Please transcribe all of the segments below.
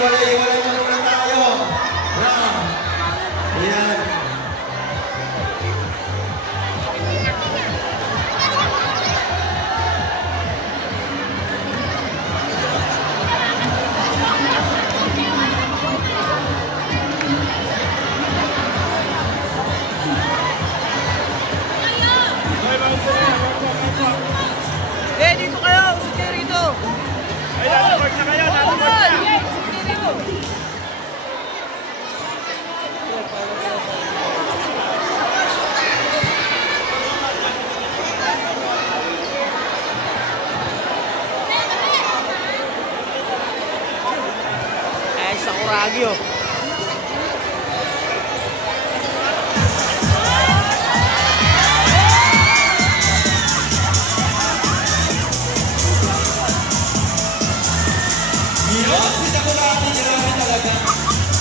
hiwalay na muna tayo. Yan. Dito kayo! Sige rito! Ay, nasa-park na kayo! Nasa-park na! Ay, sa Kuragyo!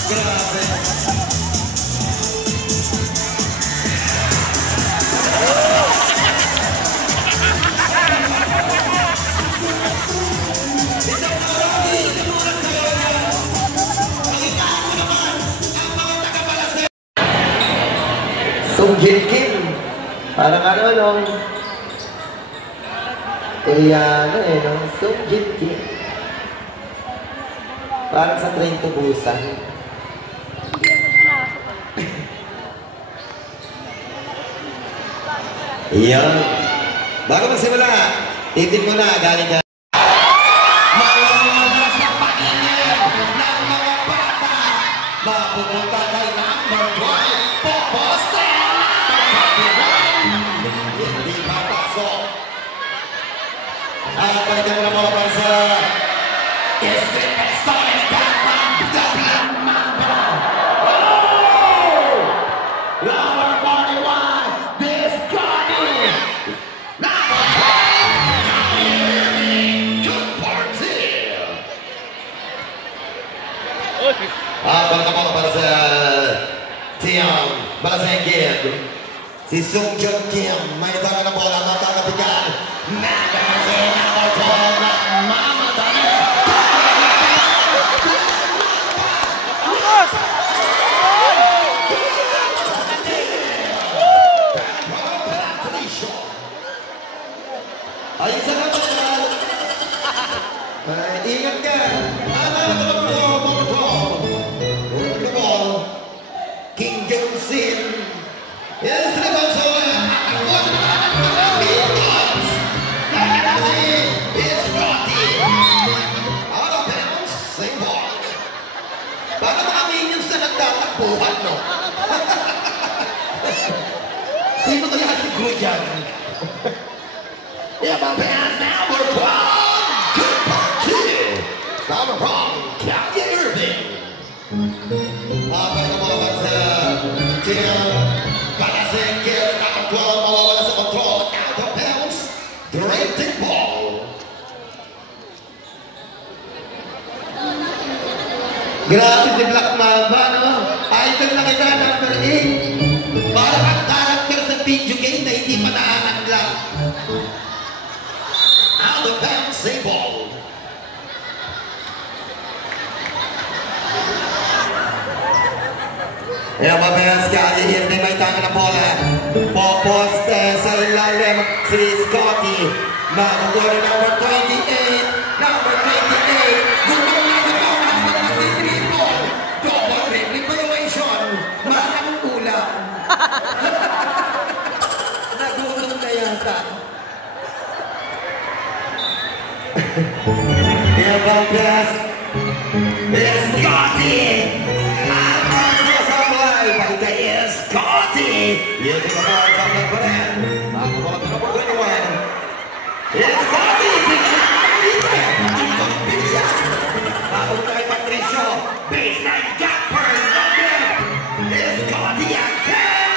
Grabe. Sungjin-kin. Parang ano, Koreano no? Sungjin-kin. Parang sa Train to Busan. Iyon. Bago magsimula, titin mo na, galing ka. Mawawala sa paningin ng mga bata. Mapupunta kay number 1. Poposte number 21. Hindi papasok. At balikan mo na mga bansa. Street Historic Batman Double Mambo. Oh! Number 41, this Johnny. Number 12, Tommy. Good party. Balikan mo para sa Tiang, para sa Kim. Si Sung Jun Kim, may tangan na bola, matagabigan. Magazine number 12 na Mama Dani. Ay, isa na ba yan? Ingat ka! King Johnson! Yes, the console! It's Roddy! Out of bounds, same ball! Baka mga minions na nagtatakbuhan, no? Sino kaya si Grujan? Yeah, my pants now were wrong. Good party. I'm wrong. Kyrie Irving. Balik mo naman sa Tim. Palasing gives out of 12. Mawawala sa control. Out of bounds. Directing ball. Grabe si Black Mamba, no? Idol na kita, number 8. Parang ang character sa video game na hindi pa naanaglag. Out of bounds, save ball. Ayan, mabaya si Kyrie Irving, may tangan na bola. Poposte sa ilalim si Scotty. Makukuha na number 28. Number 28. Gulong na gulong. Number 23 ball. Double dribbling violation. Maraming ulam. Nagulong na yata. Here from Pest is Scotty. And also supply by the is Scotty. Using the ball from the Bren. Number 21. It's Scotty. Napunta kay Patricio. Baseline jumper. It's Scotty again.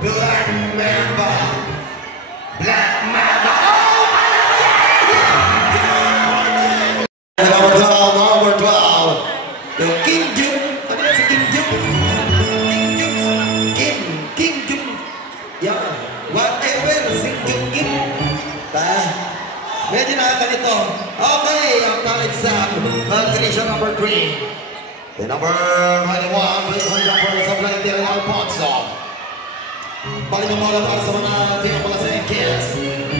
Black Mamba. Yan. Whatever, singing. Medyo nakakalito. Okay, ang talent sa calculation number 3. The number 21, please hold up for the supplementary Alfonso. Balik ang bola para sa mga team pala sa Enkes.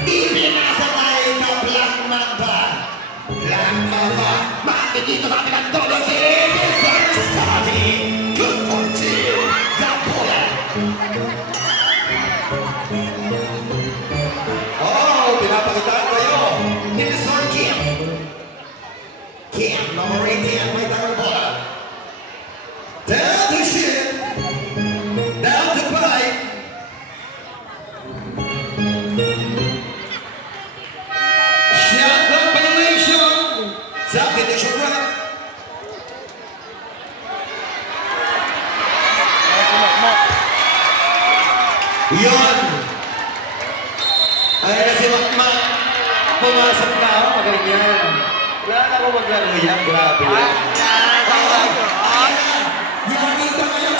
Ipinasa tayo ng Black Mamba. Black Mamba. Makikita sa atin ang dolo si Mr. Scotty. Good for two. The bola. Oh, pinapakitaan kayo. Ni Mr. Kim. Kim, number 18, may tangang bola. Down to shoot. Down to fight. Shot clock violation. Substitution run. Yun. Ay kasi Makmak. Pumasok na ako. Magaling yan. Wala na ako maglaro yan. Grabe yan. Yari ka ngayon.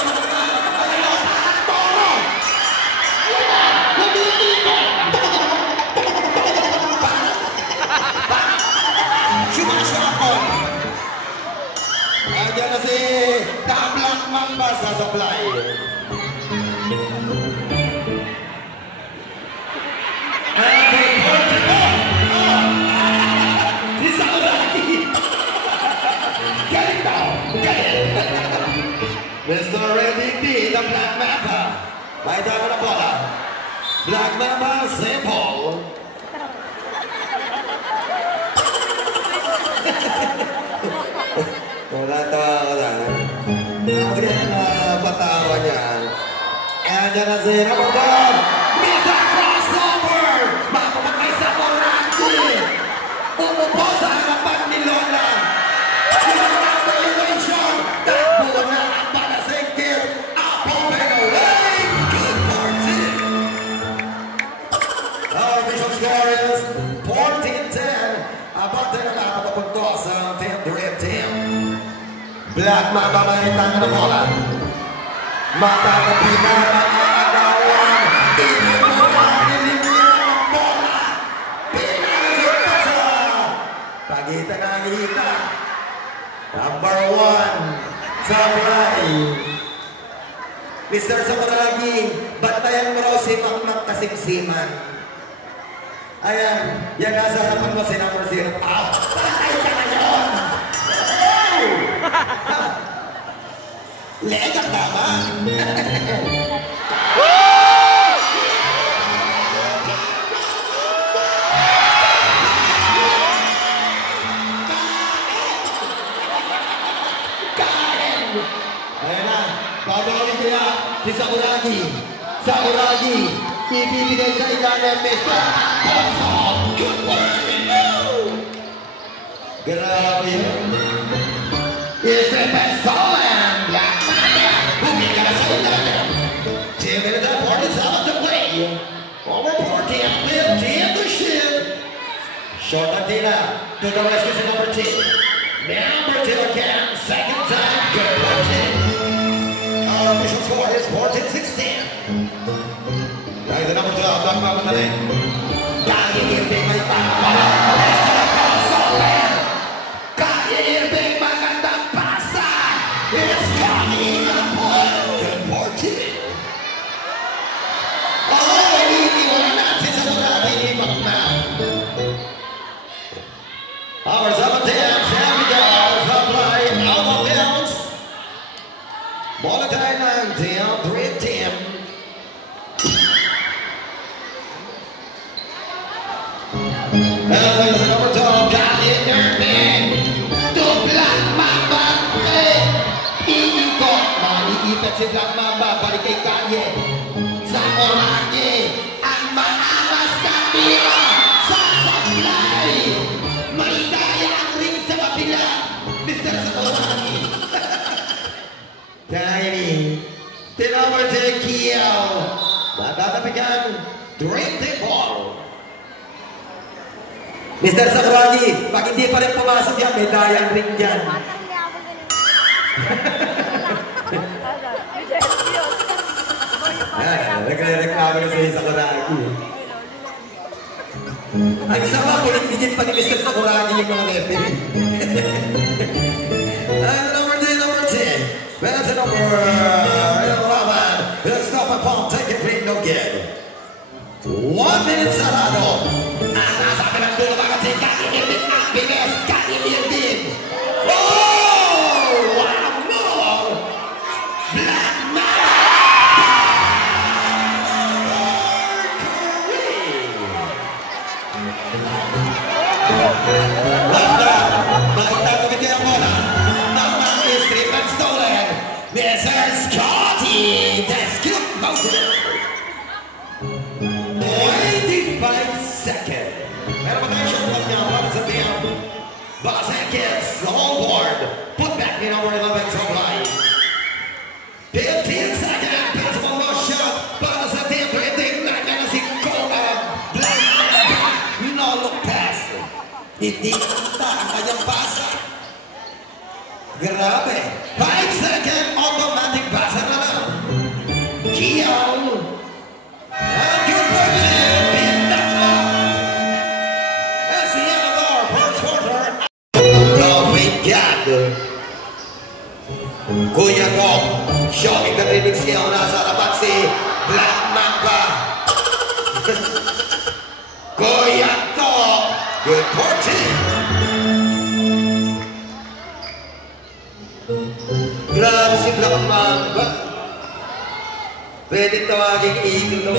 Sumasakon. Ayan na si Black Mamba sa supply. Mr. MVP, the Black Mamba. May dama na bola. Black Mamba, simple. Wala tawa ko na. Sige na patawa niya. Ayan niya na si Ramon. Mr. Crossover! Mapamakay sa Morandi. Umupo sa harapan ni Lola. Congratulations! Takbo na ang Panasingkit. Up open away! Good for two. Our official score is 14-10. Abante na makapatapunto sa Team Dream Team. Black Mamba may tangan na bola. Matatabi na ang agawan. Inilig niya ang bola. Pinasok pa sa pagitan ng hita. Number 1, Samurai. Mr. Sakuragi, bantayan mo raw si Makmak kasimsiman. Ayan, yan nasa harapan mo si number 0. Bantay ka na yun! Legang tama! Ayan na, babawin kaya si Sakuragi. Sakuragi, ibibigay sa ilalim Mr. Alfonso. Good work! Grabe yun. It's the best Solon Black Mamba. Bumigay ka sa ilalim. Team in the board is out to play. Over 40 and 15 to shoot. Short Latina to the rescue to number 2. Number 2 again, second time, good for 2. Our official score is 14-16. Dahil sa number 2, Black Mamba na rin. Kaya-ibig may tama. Kaya-ibig magandang pasa. It's coming up. Good for 2. Oh, iniiwan natin sa Sakuragi ni Makmak. Our 7 teams, here we go. Supply out of bounds. Bola tayo ng Team 3 team. And there's number 12, got it there, man. To Black Mamba. Iikot. Maiipit si Black Mamba. Balik kay Kanye. Sakuragi. Ang maawas sa tira. Sa supply. May dayang ring sa kapila. Mr. Sakuragi. Tiny. Tinawar si Kiel. Matatapikan. Dream Team Ball. Mr. Sakuragi, pag hindi pa rin pumasok yan, may dayang ring dyan. Nagre-reklamo Grabe na sa Sakuragi. Ang isa pa, pinigit pa ni Mr. Sakuragi yung mga referee. And number 10. That's the number 11. Let's stop and pump. Take it, please, no good. 1 minute sarado. Ang nasa akin ang dulo mga si Kati Irbin ang bilis. Kati Irbin. Oh! Wow! No! Black Man! Wanda! Makita kami kayo muna. Namang is strip and stolen. Mr. Scotty! That's cute mountain. 25 seconds. Meron ba tayo shot niya para sa team? Baka seconds, the whole board. Put back in over 11 supply. 15 seconds, possible no shot. Para sa team, pwedeng na si Koga. Black back, no look pass. Hindi kanta ang kanyang pasa. Grabe. 5 seconds, automatic pasa na lang. Kiyaw. And good person, beat that up. That's the end of our first quarter. Oh my God. Kuya ko, showing the leading skill. Nasa harapan si Black Mamba. Kuya ko, good fortune. Grabe si Black Mamba. Pwede tawaging idolo.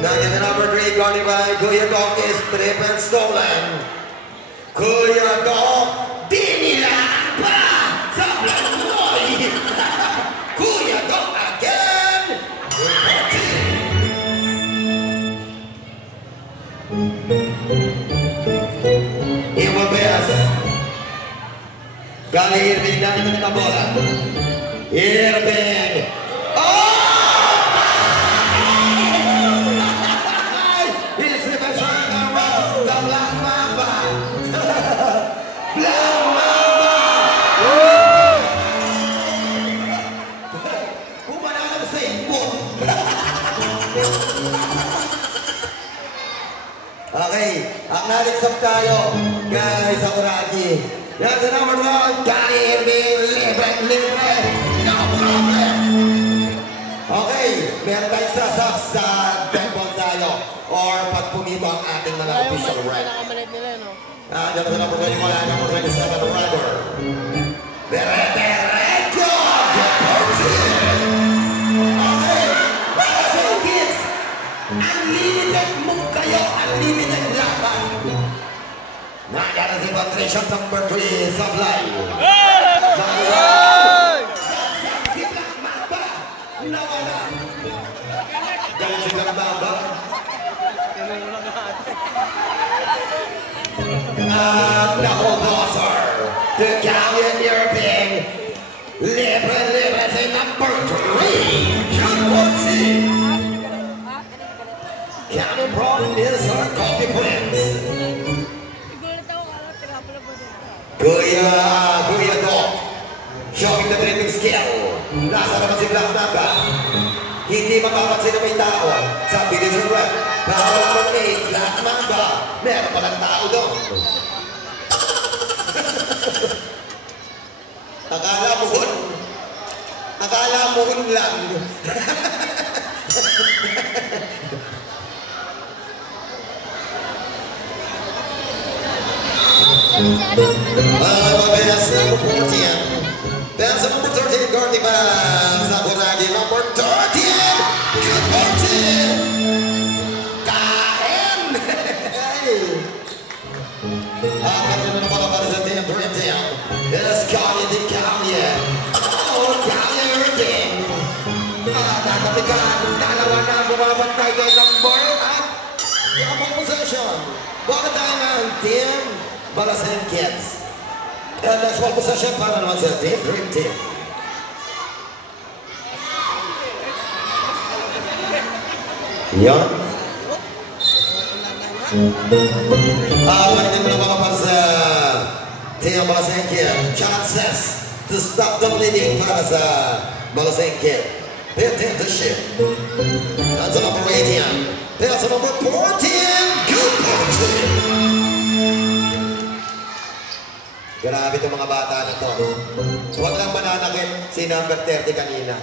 Nandiyan na number 3, guarded by Kuya Gok is trip and stolen. Kuya Gok, dinilaan pa sa Black Boy. Kuya Gok again. Iwabes. Kali Irving na ito na bola. Irving. Okay, ang naliksap tayo, guys, Sakuragi. Yan sa number 1, Kali Irving, libre, no problem. Okay, meron tayong sasap sa temple tayo or pag pumito ang ating mga official rank. Diyan sa number 21, number 27, Rider. Derecho! Okay, so kids, unlimited move kayo, unlimited laban. Nandiyan si Patricia number 3, Supply. Si Black Mamba, nawala. Galing si Black Mamba. Nakuloser to Galleon Irving. Libre si number 3, John Woodson. Counting problem is our coffee prince. Kuya Doc, showing the dribbling skill. Nasa naman si Black Mamba. Hindi mapapansin na may tao sa bilis ng rep. Para naman ni Black Mamba, meron palang tao doon. Akala mo lang. Mabes, number 14. That's number 13, Gordy Bass. Sakuragi, number 13. Good 14. Kain! Ang ganda na pala para sa team, Brenton. Yes, Kanye di Kanye. Oh, Kanye Irving. Tatapikan, dalawa na bumabantay kay number at yung possession. Ball time ang team Balasan Kids. And next ball possession para naman sa team Dream Team. Yan. Pwede mo na mga para sa team Balasan Kids. Chances to stop the bleeding para sa Balasan Kids. Pay attention. That's number 18. That's number 14. Good 14. Grabe itong mga bata na to. Huwag lang mananakit si number 30 kanina.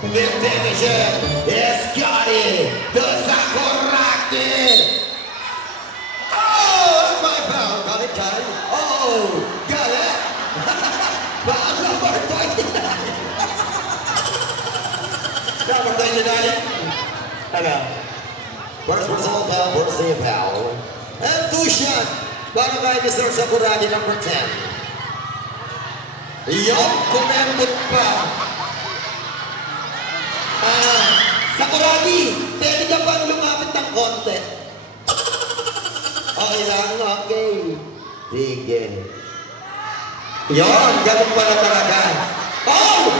Pay attention. Yes, Scotty. The Sakuragi. Oh, my pal. Got it, Kai. Oh, got it. Number 29. Number 29. Ano? First result, pal. First name, pal. And 2 shot. Para kay Mr. Sakuragi, number 10. Yung kumembot pa. Sakuragi, pwede ka bang lumapit ng konti? Okay lang, okay. Sige. Yon, ganun pala talaga. Oh!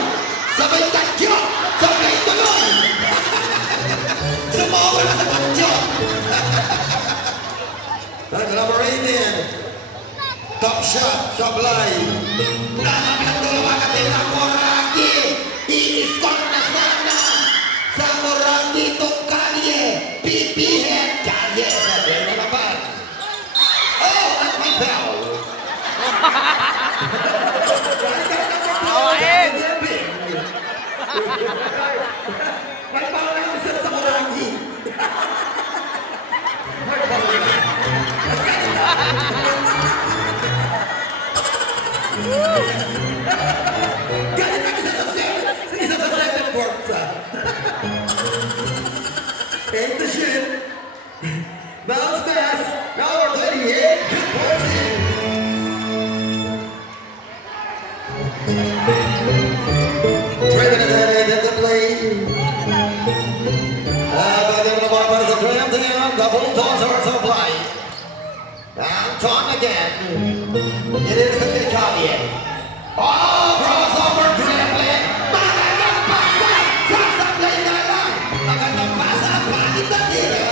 Sabay takyo! Sabay tuloy! Sumawa na sa takyo! Number 18. Top shot, sablay. Nakakatulo ka natin ang Sakuragi. Iiskon na sana. Sakuragi itong kalye. Pipihet. Kalye. Sabi na naman. Oh, at my pal. Awain! May pal na yung sa Sakuragi. May pal na. Galit na isa sa second quarter. Take the shit. Bounce pass. Number 28. Good portion. Driven ahead into play. Batting the ball para sa Graham down. Double tosser to play. Anton again. It is the Picadia. Oh, crossover dribbling. Magandang pasa. Sasablay na lang. Magandang pasa. Bakit na tira?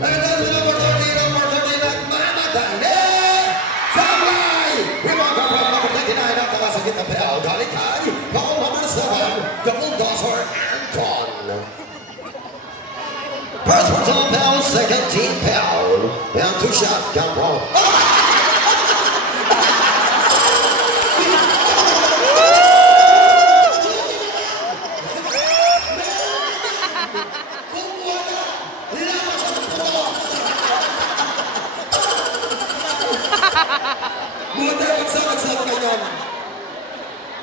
And then the number 13 nagmamadali. Sablay. Rebound from number 29. Ang kamasakit na pal. Galing kay call number 7. Double tosser Anton. First for Tom Pell. Second team Pell. And 2 shot. Count ball. Buta magsama-sama ganyan.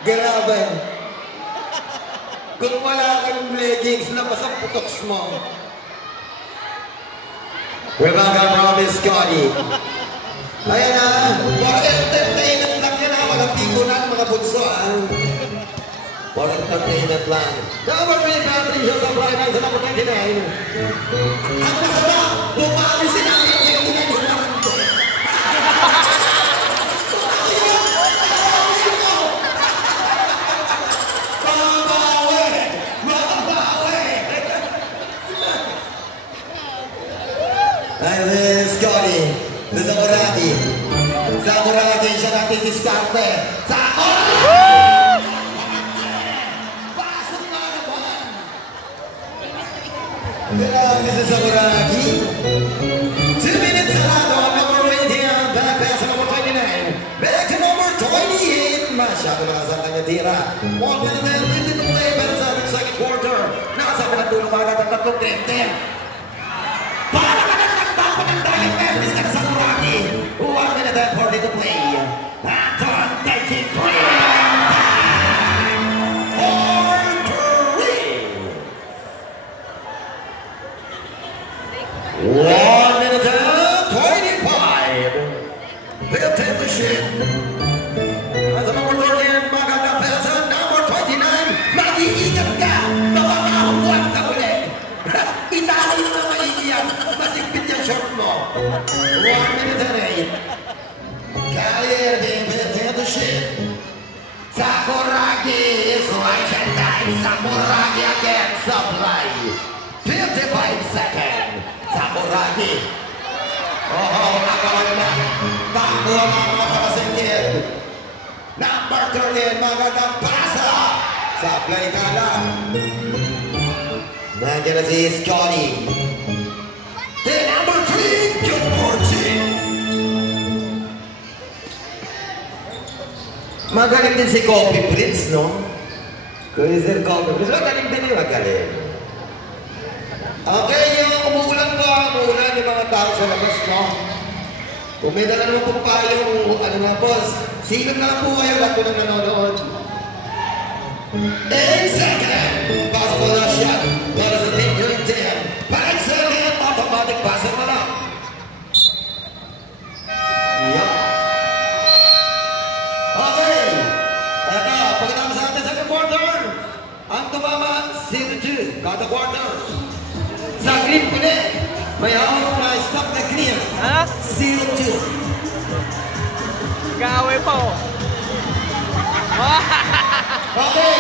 Grabe. Kung wala kang leggings, labas ang putoks mo. Rebecca Promise Scotty. Ayan na. For entertainment lang yan ha. Mga pikunan, mga bunso ha. For entertainment lang. Number 3, Patrick Hills of Ryan sa number 29. Ang masama, bumami si number 29 sa number 29. And then Scotty, the Sakuragi. Sakuragi siya natin diskarte. Sakuragi! Pasok na naman! Grabe si Sakuragi. 2 minutes alado ang number 18. Back pass sa number 29. Back to number 28. Masyado na sa kanya tira. 1 minute and 50 to play. Pero sa ating second quarter. Nasa pinatulong agad ang tatlong 10-10. Para ka na nagpapanagdahin ngayon, Mr. Sakuragi. 1 minute and 40 to play. Anton taking 3. 1 minute and 25. Pay attention. At number 13, magandang pesa. Number 29, mag-iingat ka. Nakakahuwag ka ulit. Itali mo na maigi yan. Masigpit yung short mo. 1 minute and 8. Gallier, pay attention. Sakuragi is right and time. Sakuragi again, supply. 55 seconds. Sakuragi. Oh, nakawan na. Takbo ang mga parasingkid. Number 13, magandang pasa. Sa Playkala. Nandiyan na si Scotty. The number 3, Good Fortune. Magaling din si Coffee Prince, no? Cruiser Coffee Prince. Magaling din yung magaling. Okay, yung umuulan ba? Umuulan yung mga tao sa labas, no? Kung may dala naman po pa yung, ano nga boss, silog na lang po kayo lahat po nang nanonood. 8 second, possible na shot. What is the danger in 10? 5 second, automatic passer na lang. Yup. Okay. Ito, pagkatapos natin sa second quarter, ang tumama, 0-2, kada quarter. Sa green puli, may hawak na stop na green. Ha? 0-2. Gawin pa oh. Okay.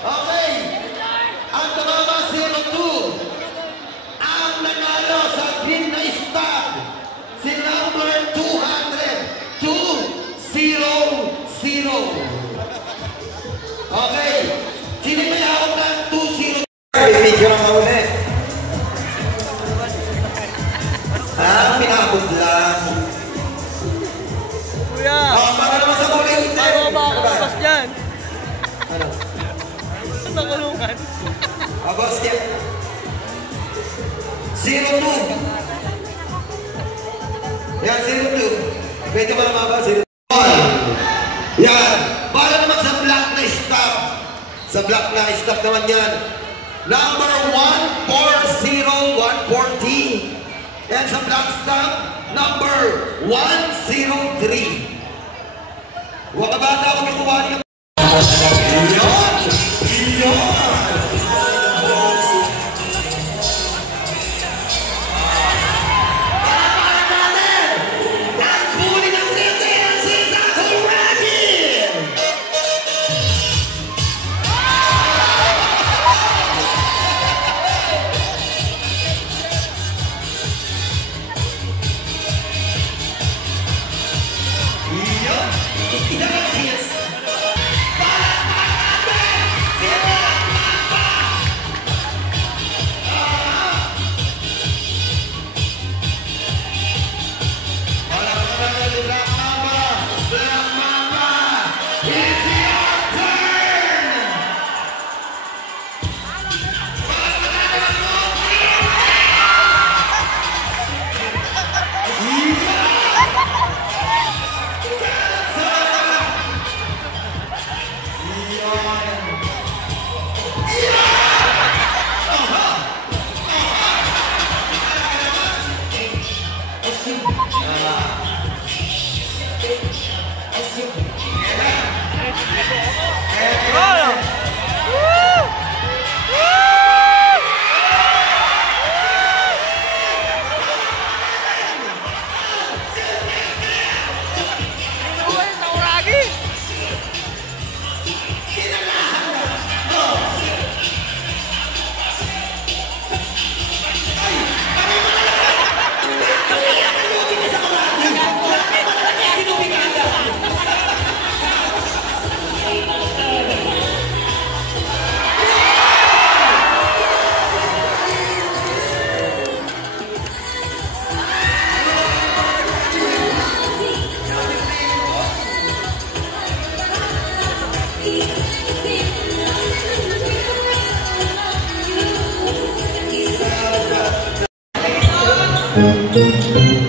Okay. Ang tumama 0-2. Ang nanalo sa green na stop, si number 200. 2-0-0. Okay. Sino may hawak ng 2-0? Video lang na uli. Pinabot lang. Kuya, Para naman sa uli. paano ba ako labas dyan? Ano? Sa kulungan. Boss, yan. 0-2. Yan, 0-2. Pwede mo naman ba? 0-2. Yan. Para naman sa black na stop. Sa black na stop naman yan. Number 140, 140. And sa black stop, number 103. Huwag ka bata, huwag ka kuha niya. Yan! Yan!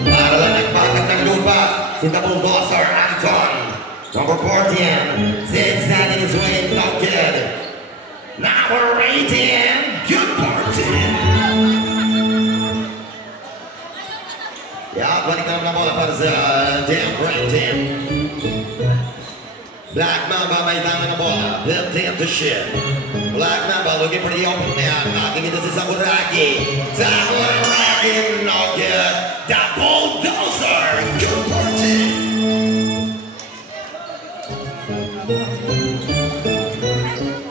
Para lang nagpatag ng lupa, si Double Bosser Anton. Number 14, zigzagging his way, not good. Number 18, Good Fortune. Yeah, balik na bola para sa damn great team. Black Mamba may tama na bola, built into shit. Black Mamba looking for the open man, knocking into si Sakuragi. Sakuragi, no good. The Bulldozer, Good Fortune.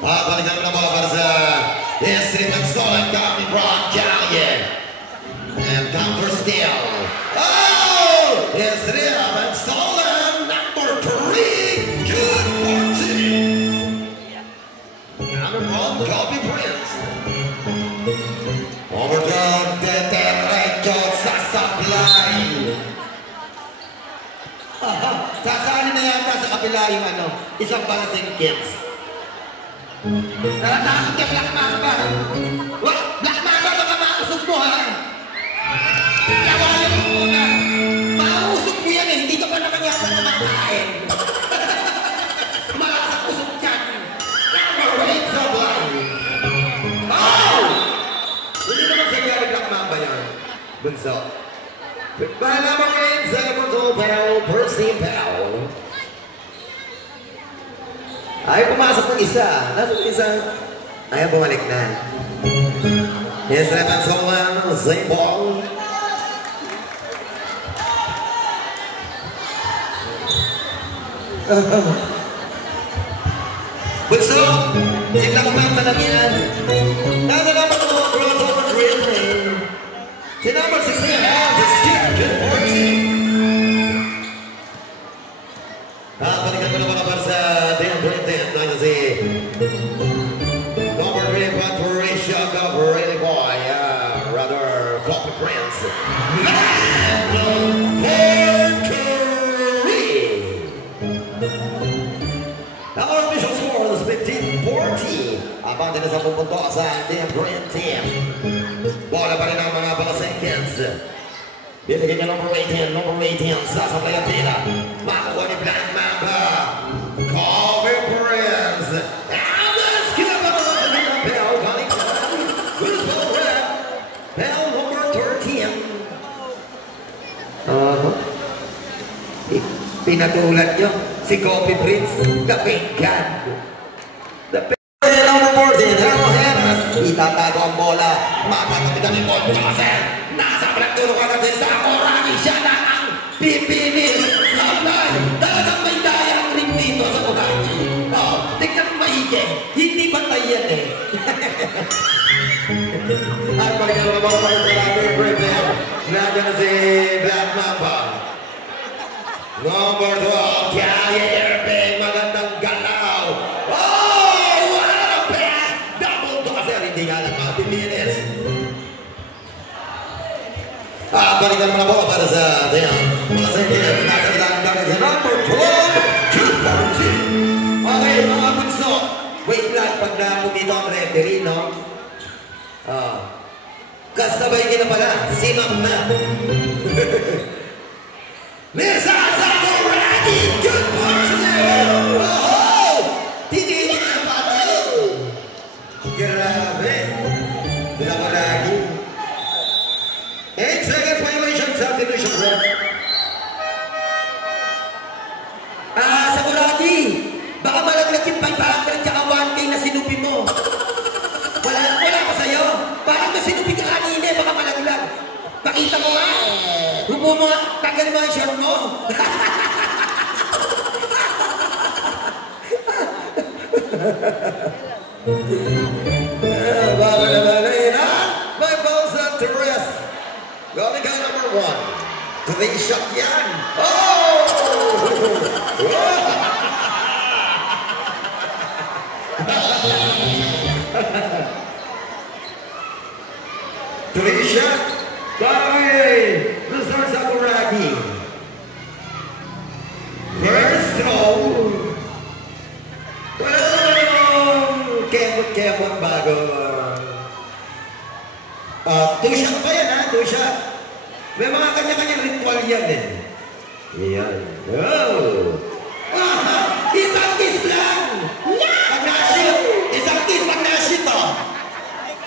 Balik na bola para sa district ng Stolen County, Brock Gallion. Sasali na yata sa kapila yung ano, isang balaseng kids. Natatakot ka, Black Mamba. Black Mamba, baka mausog mo, ha? Lawayan mo muna. Mausog mo yan, eh. Hindi ka pa nakanyata na makain. Malasak usog yan. Number 8 sa buwan. Oh! Hindi naman sa gari Black Mamba yan. Bunso. By number 8, Zagamoto Bell, Percy Bell. Ayaw pumasok ng isa. Nasa ng isa? Ayaw bumalik na. Yes, Repan Soman, Zay Ball. Bunso, sila kumanta lang yan. Nasa naman mo, crossover drilling. Si number 16, just keep it 14. Balikan mo naman para sa 10-10 na si number 3, Patricia Gabriel Boy, rather Coffee Prince. Our official score is 15-40. Abang din na sa pupunto sa 10-10. Bola pa rin ang mga balasengkens. Bibigyan niya number 18, sasabay ang tila. Makuha ni Black Mamba. Coffee Prince. And this kila pa naman sa number Bell. Galing sa who's Bell Red? Bell number 13. Pinatulad niyo si Coffee Prince. Kapinggan. Number 14, Harold Heras. Itatago ang bola. Matatapitan ni Paul Joseph. Nasa pagtulong ka natin sa Orani. Siya na ang pipinis. Sablay. Talagang may daya ang ring dito sa Orani. Tingnan mo maigi. Hindi batay yan eh. At balikan mo naman para sa number 13. Nandiyan na si Black Mamba. Number 12, Kaya Irving. Magandang galaw. Balikan mo na po para sa mga sentence. Nasa ilang kami sa number 12, 2-14. Okay, mga bunso. Wait lang, pag napo dito ang referee, no? Kasabay ka na pala. Simam na. Mesa Zagoraki, good portion! Oh! Tinitin na pala. Grabe. Zagoraki. 8 seconds violation, substitution, bro. Sakurati, baka malaglag yung 500 tsaka 1K na sinupi mo. Wala pa sa'yo. Parang may sinupi ka kanina, baka malaglag. Pakita mo nga. Hubo mo nga, tanggalin mo ang shirt mo. Baka naman na yun, ha? My balls at the rest. Going to number 1. 3 shot yan. Oh! Three shot. By Mr. Sakuragi. First throw. Wala naman yung kemot bago. 2 shot pa yan, ha? 2 shot. May mga kanya-kanyang ritual yan, eh. Yan. Oh! Isang kiss lang! Pag na-shoot! Isang kiss pag na-shoot, oh!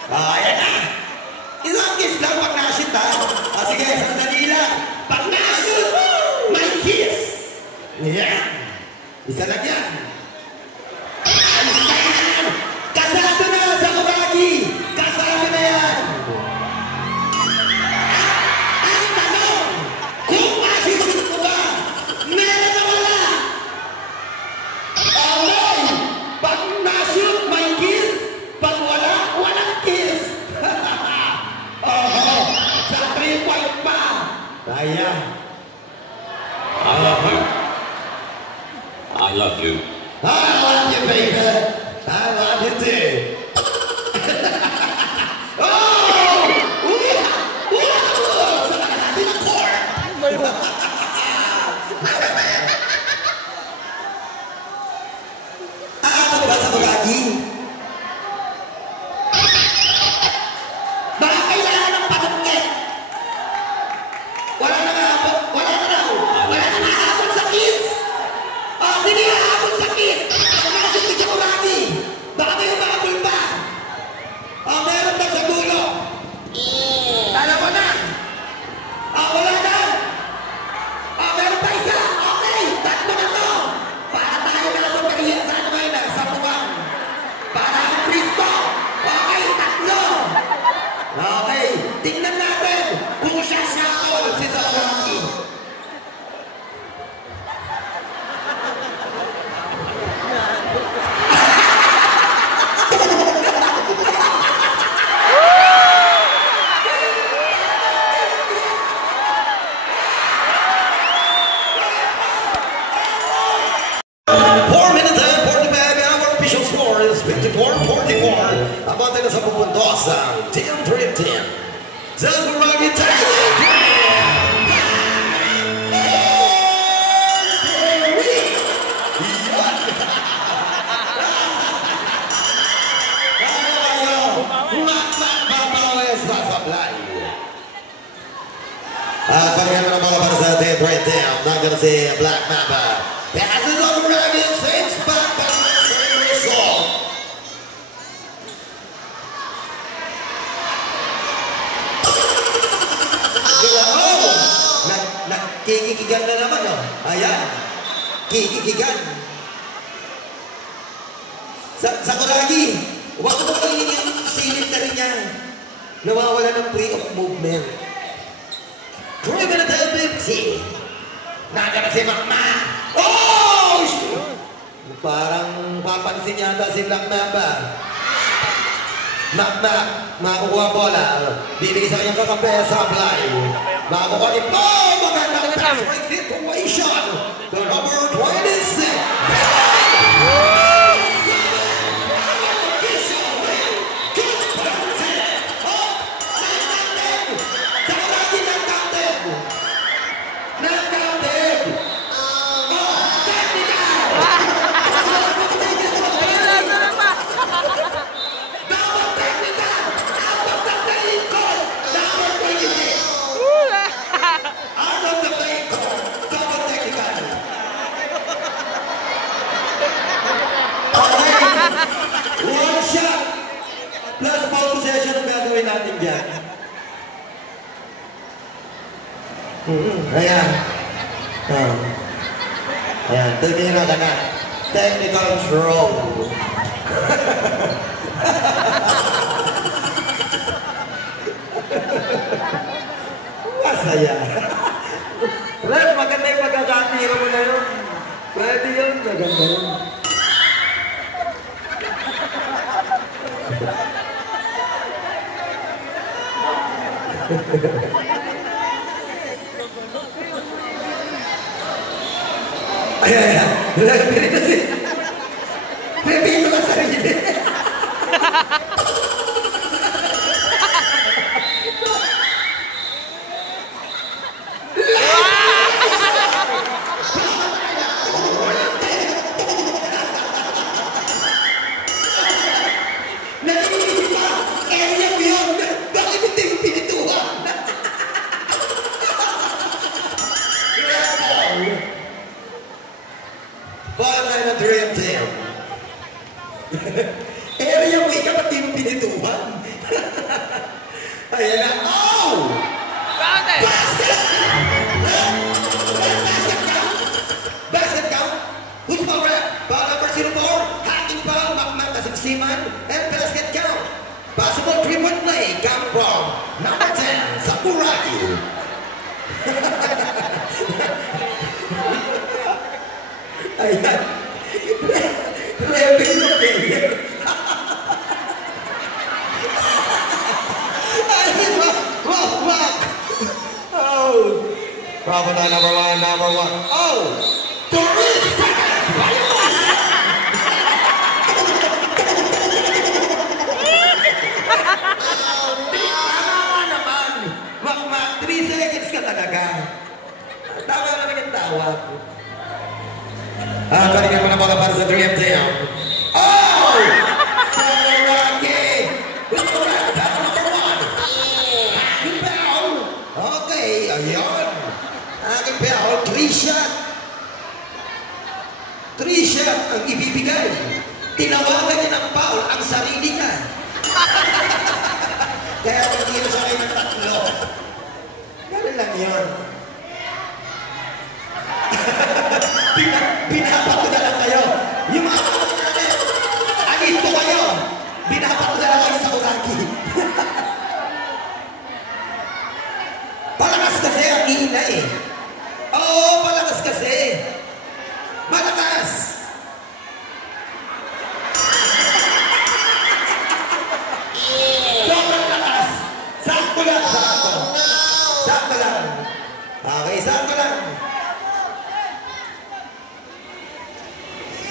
Ayan na! Isang kiss lang pag na-shoot, ha? Sige, sandali lang. Pag na-shoot, may kiss! Yan! Isa lang yan! Kasado na sa Kuragi! Kasado na yan! Ang tanong, kung masisip ko ba, meron na wala! Okay! Pag na-shoot, may kiss! Pag wala, walang kiss! Sa 3 point pa! Kaya! I love you. I love you, baby! I love you too! Oh! Sa natin ang court! nandiyan si Black Mamba. Passes over Ragged, sends back by same result. Kikikigan na naman, oh. Ayan. Kikikigan. Sakuragi, huwag mo kainin yung silip na rin niya. Nawawala ng free of movement. Driven at LBT. Nandiyan na si Makma. Oh! Parang papansin yata si Black Mamba. Makma, makukuha bola. Bibigay sa kanyang kakampi sa Blay. Makukuha ni Paul. Magandang pass situation. The number 26. One shot plus ball possession ang gagawin natin dyan. Ayan. Ayan, tignan ka na. Technical throw. Masaya. Red, maganda yung pagkakatira mo na yun. Pwede yun, maganda yun. Ayan. Pipino ka sarili. Bala na Dream Team. Area mo ikaw pati mo pinituhan. Ayan na. Oh! Basket! Basket count. Who's power up? Ball number 04. Hacking foul. Makmak kasimsiman. And basket count. Possible 3-point play. Come from number 10. Sakuragi. Ayan. Reveal mo player. Ayan, wak. Oh. Bravo na, number one. Oh! 3 seconds! Naman! Wak, 3 seconds ka talaga. Tawa naman yung tawag. Balikan mo na bola para sa 3M Team. Oh! Sakuragi! Number 1. Aking foul. Okay, ayun. Aking foul. 3 shot. 3 shot ang ibibigay. Tinawagan niya ng foul ang sarili niya. Kaya pagkilo siya kayo ng 3. Ganun lang yun. Pinapatuda lang kayo. Yung mga alisto kayo. Pinapatuda lang kayo sa Sakuragi. Palakas kasi ang hina eh. Oo, palakas kasi. Malakas. Sobrang lakas. Sakto lang. Sakto lang. Okay, sakto lang.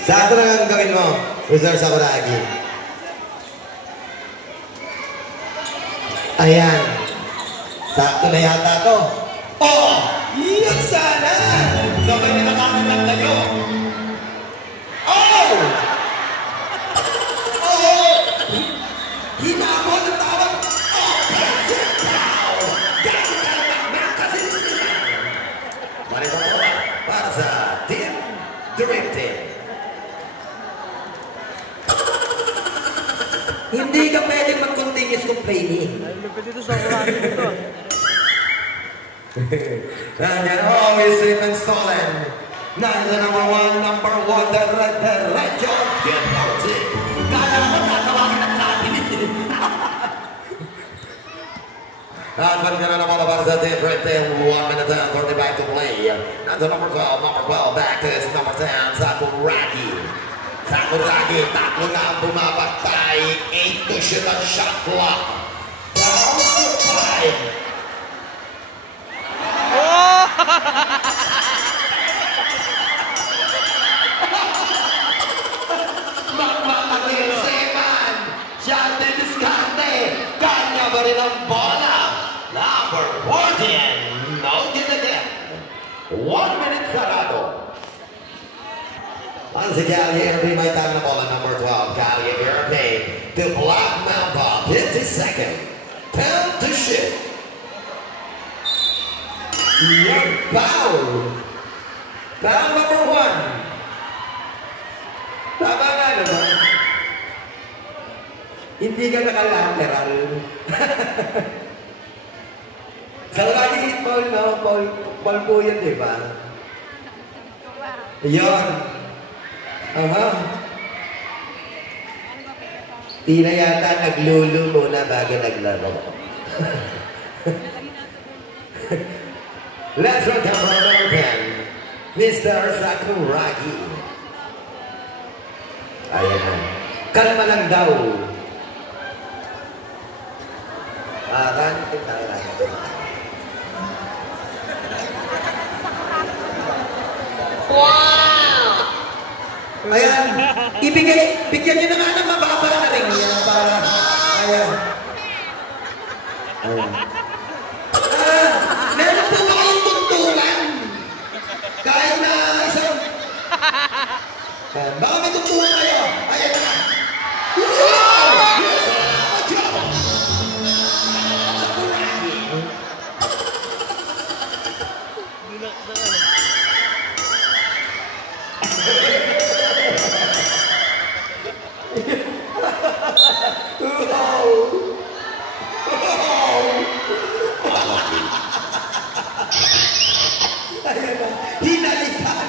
Sakto lang ang gawin mo, Mr. Sakuragi. Ayan. Sakto na yata to. Oh! Iyan sana! Sabay na nakakatag tayo. Oh! Oh! Hinamon ang tawag. Oh! Offensive foul! Gagawin ka naman kasi sila. Balik ako. drifting. Hindi ka pwedeng mag-continuous complaining. Ay, lupit ito sa kurangin ito. And yet always safe and stolen. Now the number one, the legend, Kid Porty. Kaya ko tatawagan ang sa atin. At balik na naman para sa team drifting. 1 minute and 35 to play. Now the number 12, back to his number 10, Sakuragi. Sakuragi, tatlo na ang bumabagtay. 8 to shoot ang shot clock. Down to 5. Magmamaling Seaman. Siya din diskarte. Kanya ba rin ang bola? Number 14. No good again. 1 minute sarado. Once again, Gallagher may tama na bola. Number 12. Gallagher paid to Black Mamba. 50 seconds. 10 to shoot. Your foul. Foul number 1. Tama nga naman. Hindi ka nakalateral. Sa lagi Paul, no? Paul po yan, di ba? Yun. Aha. Tina yata naglulu muna bago naglaro. Let's welcome number 10, Mr. Sakuragi. Ayan na. Kalma lang daw. Ranting tayo ranting. Wow! Ayan. Bigyan nyo na nga ng mababa na rin yan para... Ayan. Ayan. Meron po ba kayong tuntulan? Kahit na isang... Baka may tuntulan kayo. Ayan na. Hinalikan!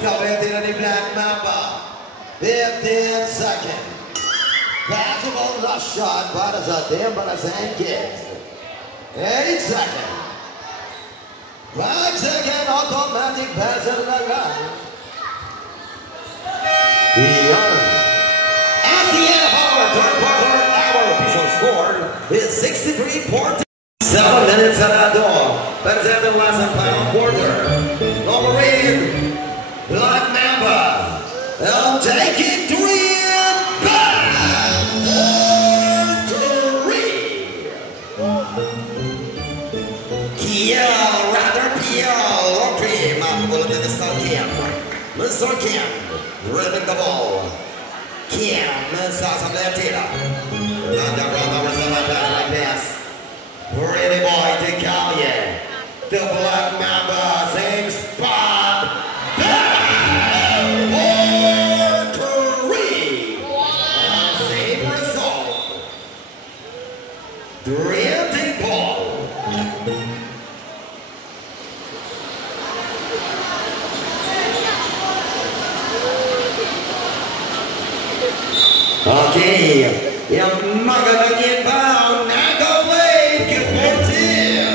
Kabete na ni Black Mamba. 15 seconds. Passable last shot para sa team para sa Kids. 8 seconds. 5 seconds automatic passer na lang. Iyan. As the end of our third quarter, our official score is 63-40. 7 minutes sarado. Present last and final quarter. Number 8, Black Mamba. They'll take it 3 and back. 4-3. Kiel, rather Kiel. Okay, mapukulat na Mr. Kim. Mr. Kim, dribbling the ball. Kim, sasablay ang tira. Underground number 7, pass. Pretty boy to Gallagher. The Black Mamba, same spot. Bang! 4-3. Same result. 3 ball. Okay, yung magandang inbound, nag-away, Giportil.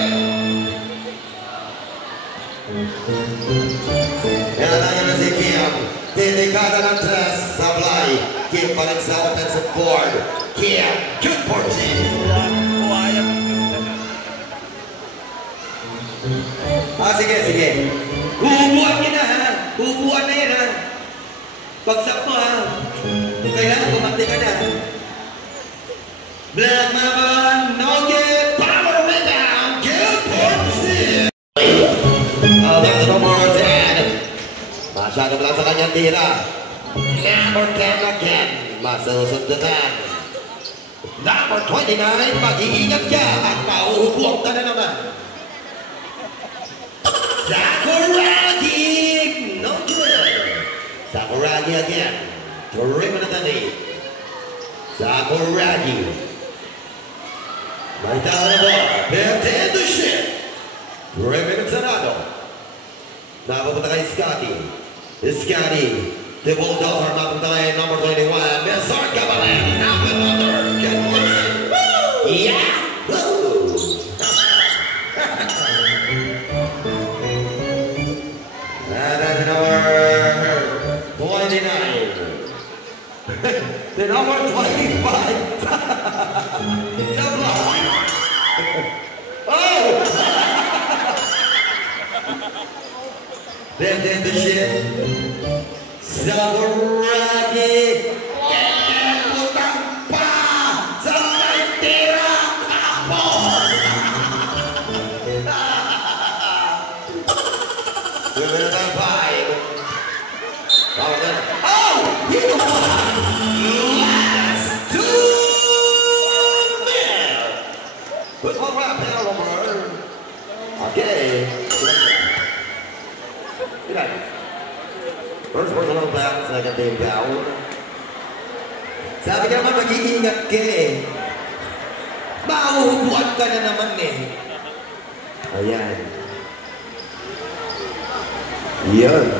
Yan na si Kim, delikada ng tres, sablay, Kim pa rin sa offensive board, Kim, Giportil. Sige. Hubuan niyo na ha, hubuan na yan ha. Pagsak mo ha. Kailangan bumati ka na. Black Mamba, no get, power rebound, get Portil. That's number 10. Masyado lang sa kanyang tira. Number 10 again. Masusundutan. Number 29, mag-iingat ka at mauhubuan ka na naman. Sakuragi. May tao na bola. Perdendo siya. 3 minutes sarado. Napapunta kay Scotty. Scotty. The Bulldozer napunta kay number 21. Mesar Gabalan. Now another. Get one. Woo! Yeah! Woo! And that's number 29. The number 25. Oh! Then the shit. Sakuragi. Putang pa. Sampai tira. Kapos. We're gonna go five. Oh! You know what? Last 2 minutes. Put one right there, Robert. Okay. First personal foul, second team foul. Sabi ka naman, mag-iingat ka eh. Mauhubuan ka na naman eh. Ayan. Yan.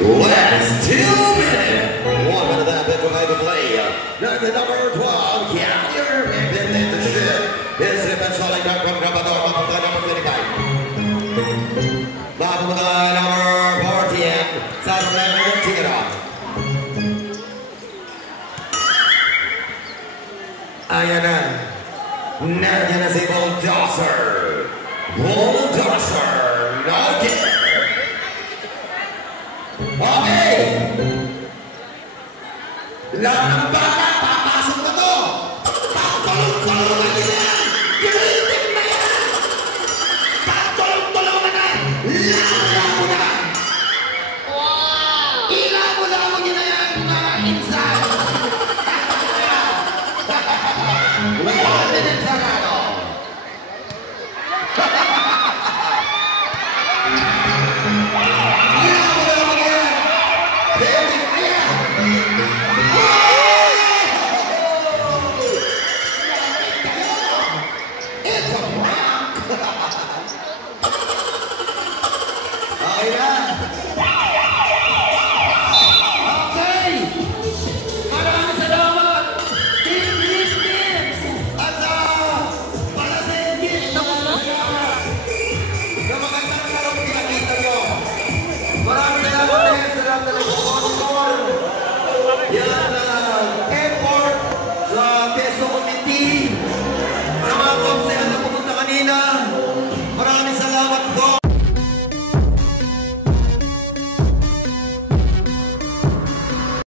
Last 2 minutes. 1 minute that bit to play. Number 12, Callier. And then the shit. Is it been solid down from Rabador, number 25. Number 40. Saturday, take it off. Ayan na. Nandiyan na si Bulldozer. Bulldozer. Okay. Okay. Lahat ng